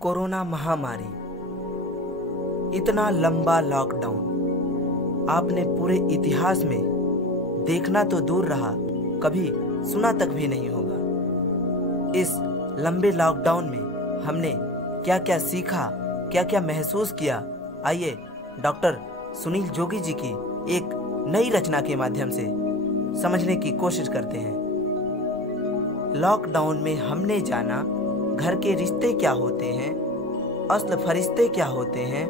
Corona महामारी, इतना लंबा लॉकडाउन आपने पूरे इतिहास में देखना तो दूर रहा, कभी सुना तक भी नहीं होगा। इस लंबे लॉकडाउन में हमने क्या क्या सीखा, क्या क्या महसूस किया, आइए डॉक्टर सुनील जोगी जी की एक नई रचना के माध्यम से समझने की कोशिश करते हैं। लॉकडाउन में हमने जाना घर के रिश्ते क्या होते हैं, असल फरिश्ते क्या होते हैं,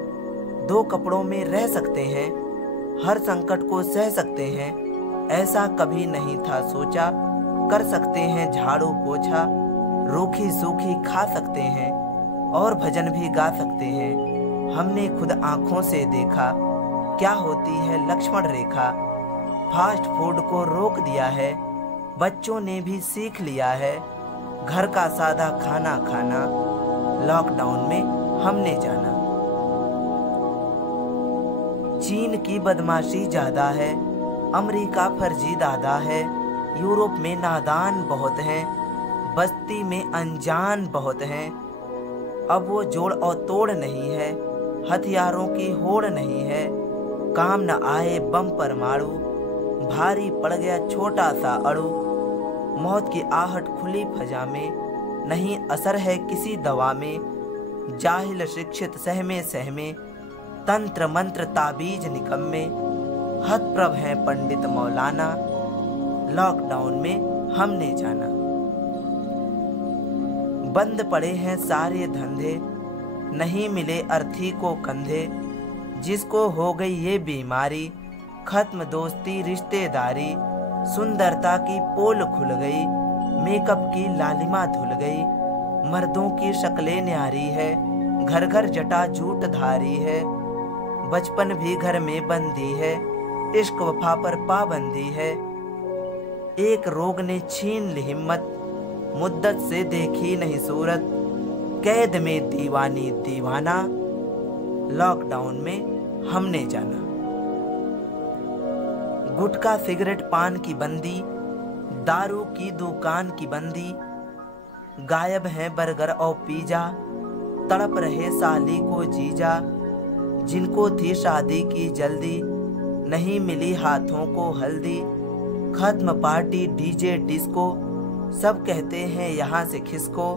दो कपड़ों में रह सकते हैं, हर संकट को सह सकते हैं, ऐसा कभी नहीं था सोचा, कर सकते हैं झाड़ू पोछा, रूखी सूखी खा सकते हैं और भजन भी गा सकते हैं। हमने खुद आंखों से देखा क्या होती है लक्ष्मण रेखा, फास्ट फूड को रोक दिया है, बच्चों ने भी सीख लिया है घर का सादा खाना खाना। लॉकडाउन में हमने जाना चीन की बदमाशी ज्यादा है, अमेरिका फर्जी दादा है, यूरोप में नादान बहुत हैं, बस्ती में अनजान बहुत हैं। अब वो जोड़ और तोड़ नहीं है, हथियारों की होड़ नहीं है, काम न आए बम परमाणु, भारी पड़ गया छोटा सा अड़ू, मौत की आहट खुली फजा में, नहीं असर है किसी दवा में, जाहिल शिक्षित सहमे सहमे, तंत्र मंत्र ताबीज निकम्मे, हतप्रभ है पंडित मौलाना। लॉकडाउन में हमने जाना बंद पड़े हैं सारे धंधे, नहीं मिले अर्थी को कंधे, जिसको हो गई ये बीमारी, खत्म दोस्ती रिश्तेदारी, सुंदरता की पोल खुल गई, मेकअप की लालिमा धुल गई, मर्दों की शक्लें न्यारी है, घर घर जटा जूट धारी है, बचपन भी घर में बंदी है, इश्क वफा पर पाबंदी है, एक रोग ने छीन ली हिम्मत, मुद्दत से देखी नहीं सूरत, कैद में दीवानी दीवाना। लॉकडाउन में हमने जाना गुटखा सिगरेट पान की बंदी, दारू की दुकान की बंदी, गायब है बर्गर और पिज्जा, तड़प रहे साली को जीजा, जिनको थी शादी की जल्दी, नहीं मिली हाथों को हल्दी, खत्म पार्टी डीजे डिस्को, सब कहते हैं यहाँ से खिसको,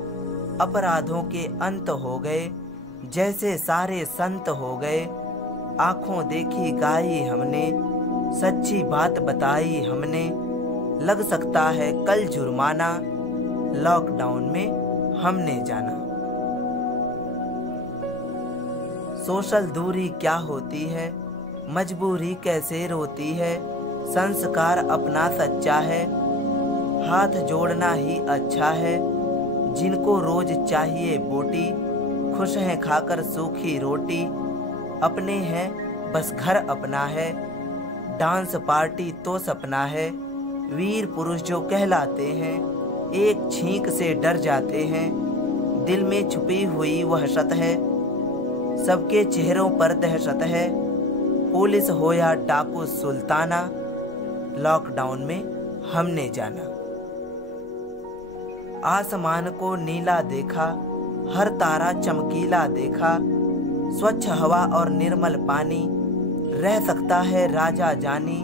अपराधों के अंत हो गए, जैसे सारे संत हो गए, आंखों देखी गाई हमने, सच्ची बात बताई हमने, लग सकता है कल जुर्माना। लॉकडाउन में हमने जाना सोशल दूरी क्या होती है, मजबूरी कैसे रोती है, संस्कार अपना सच्चा है, हाथ जोड़ना ही अच्छा है, जिनको रोज चाहिए बोटी, खुश हैं खाकर सूखी रोटी, अपने हैं बस घर अपना है, डांस पार्टी तो सपना है, वीर पुरुष जो कहलाते हैं, एक छींक से डर जाते हैं, दिल में छुपी हुई वहशत है, सबके चेहरों पर दहशत है, पुलिस हो या डाकू सुल्ताना। लॉकडाउन में हमने जाना आसमान को नीला देखा, हर तारा चमकीला देखा, स्वच्छ हवा और निर्मल पानी, रह सकता है राजा जानी,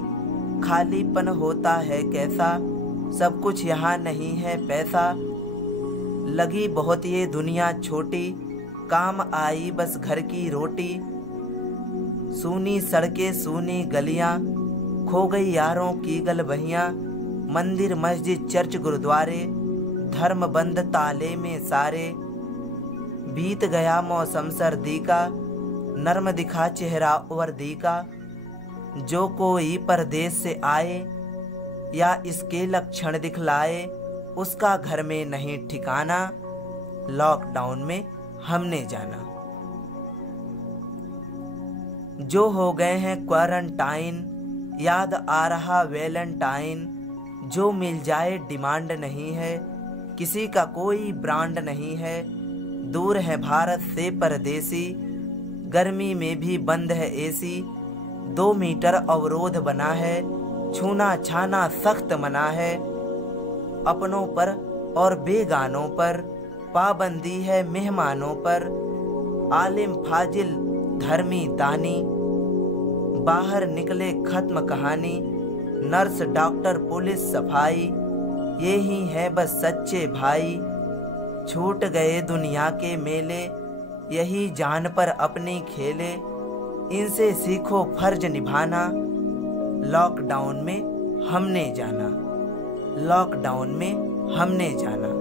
खालीपन होता है कैसा, सब कुछ यहाँ नहीं है पैसा, लगी बहुत ये दुनिया छोटी, काम आई बस घर की रोटी, सूनी सड़कें सूनी गलियाँ, खो गई यारों की गलबहियाँ, मंदिर मस्जिद चर्च गुरुद्वारे, धर्म बंद ताले में सारे, बीत गया मौसम सर्दी का, नर्म दिखा चेहरा वर्दी का, जो कोई परदेश से आए या इसके लक्षण दिखलाए, उसका घर में नहीं ठिकाना। लॉकडाउन में हमने जाना जो हो गए हैं क्वारंटाइन, याद आ रहा वैलेंटाइन, जो मिल जाए डिमांड नहीं है, किसी का कोई ब्रांड नहीं है, दूर है भारत से परदेसी, गर्मी में भी बंद है एसी, 2 मीटर अवरोध बना है, छूना छाना सख्त मना है, अपनों पर और बेगानों पर पाबंदी है मेहमानों पर, आलिम फाजिल धर्मी दानी, बाहर निकले खत्म कहानी, नर्स डॉक्टर पुलिस सफाई, ये ही है बस सच्चे भाई। छूट गए दुनिया के मेले, यही जान पर अपनी खेले, इनसे सीखो फर्ज निभाना, लॉकडाउन में हमने जाना, लॉकडाउन में हमने जाना।